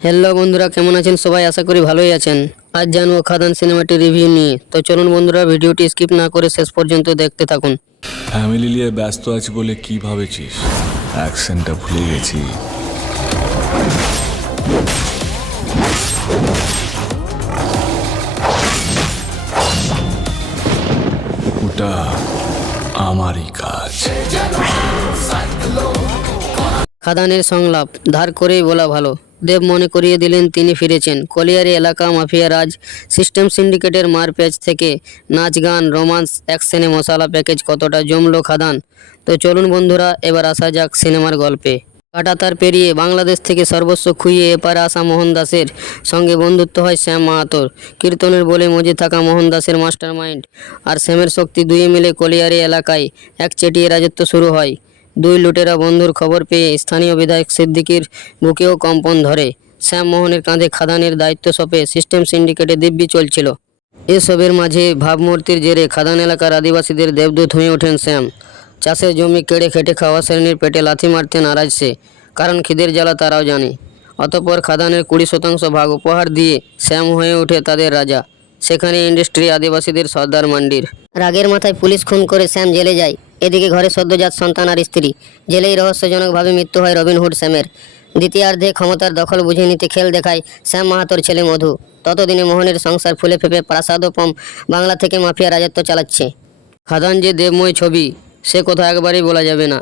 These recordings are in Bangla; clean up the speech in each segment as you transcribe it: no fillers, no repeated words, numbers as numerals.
হ্যালো বন্ধুরা, কেমন আছেন সবাই? আশা করি ভালোই আছেন। আজ জানবো খাদান সিনেমাটির রিভিউ নিয়ে। তো চলুন বন্ধুরা, ভিডিওটি স্কিপ না করে শেষ পর্যন্ত দেখতে থাকুন। ফ্যামিলি নিয়ে ব্যস্ত আছি বলে কি ভাবেছিস? অ্যাকশনটা ভুলে গেছি। ওটা আমারই কাজ। খাদানের সংলাপ ধার করেই বলা ভালো। দেব মনে করিয়ে দিলেন তিনি ফিরেছেন। কলিয়ারি এলাকা, মাফিয়া রাজ, সিস্টেম সিন্ডিকেটের মারপ্যাচ থেকে নাচ গান, রোমান্স, অ্যাকশনে মশালা প্যাকেজ কতটা জমলো খাদান। তো চলুন বন্ধুরা, এবার আসা যাক সিনেমার গল্পে। কাঁটাতার পেরিয়ে বাংলাদেশ থেকে সর্বস্ব খুইয়ে এপারে আসা মোহন দাসের সঙ্গে বন্ধুত্ব হয় শ্যাম মাহাতোর। কীর্তনের বলে মজে থাকা মোহন দাসের মাস্টার মাইন্ড আর শ্যামের শক্তি দুয়ে মিলে কলিয়ারি এলাকায় একচেটিয়া রাজত্ব শুরু হয়। দুই লুটেরা বন্ধুর খবর পেয়ে স্থানীয় বিধায়ক সিদ্দিকীর বুকেও কম্পন ধরে। শ্যাম মোহনের কাঁধে খাদানের দায়িত্ব সঁপে সিস্টেম সিন্ডিকেটে দিব্যি চলছিল। এসবের মাঝে ভাবমূর্তির জেরে খাদান এলাকার আদিবাসীদের দেবদূত হয়ে ওঠেন শ্যাম। চাষের জমি কেড়ে খেটে খাওয়া শ্রেণীর পেটে লাথি মারতে নারাজ সে, কারণ খিদের জ্বালা তারাও জানে। অতঃপর খাদানের 20% ভাগ উপহার দিয়ে শ্যাম হয়ে ওঠে তাদের রাজা। সেখানে ইন্ডাস্ট্রি আদিবাসীদের সর্দার মান্ডির। রাগের মাথায় পুলিশ খুন করে শ্যাম জেলে যায়। এদিকে ঘরে সদ্যজাত সন্তান আর স্ত্রী। জেলেই রহস্যজনকভাবে মৃত্যু হয় রবিনহুড শ্যামের। দ্বিতীয়ার্ধে ক্ষমতার দখল বুঝে নিতে খেল দেখায় শ্যাম মাহাতোর ছেলে মধু। ততদিনে মোহনের সংসার ফুলে ফেপে প্রাসাদোপম বাংলা থেকে মাফিয়া রাজত্ব চালাচ্ছে। খাদান যে দেবময় ছবি, সে কথা একবারেই বলা যাবে না।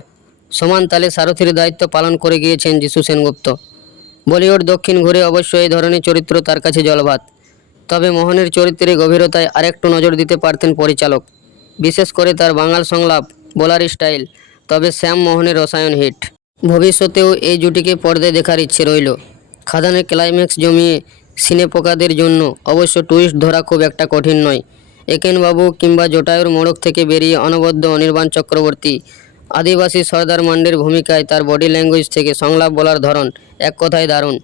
সমান তালে সারথীর দায়িত্ব পালন করে গিয়েছেন যিশু সেনগুপ্ত। বলিউড দক্ষিণ ঘুরে অবশ্য এই ধরনের চরিত্র তার কাছে জলভাত। তবে মোহনের চরিত্রের গভীরতায় আরেকটু নজর দিতে পারতেন পরিচালক, বিশেষ করে তার বাঙাল সংলাপ বলার স্টাইল। তবে শ্যাম মোহনের রসায়ন হিট। ভবিষ্যতেও এই জুটিকে পর্দায় দেখার ইচ্ছে রইল। খাদানের ক্লাইম্যাক্স জমিয়ে সিনেপোকাদের জন্য অবশ্য টুইস্ট ধরা খুব একটা কঠিন নয়। একেনবাবু কিংবা জটায়ুর মোড়ক থেকে বেরিয়ে অনবদ্য অনির্বাণ চক্রবর্তী আদিবাসী সর্দার মান্ডির ভূমিকায় তার বডি ল্যাঙ্গুয়েজ থেকে সংলাপ বলার ধরন এক কথায় দারুণ।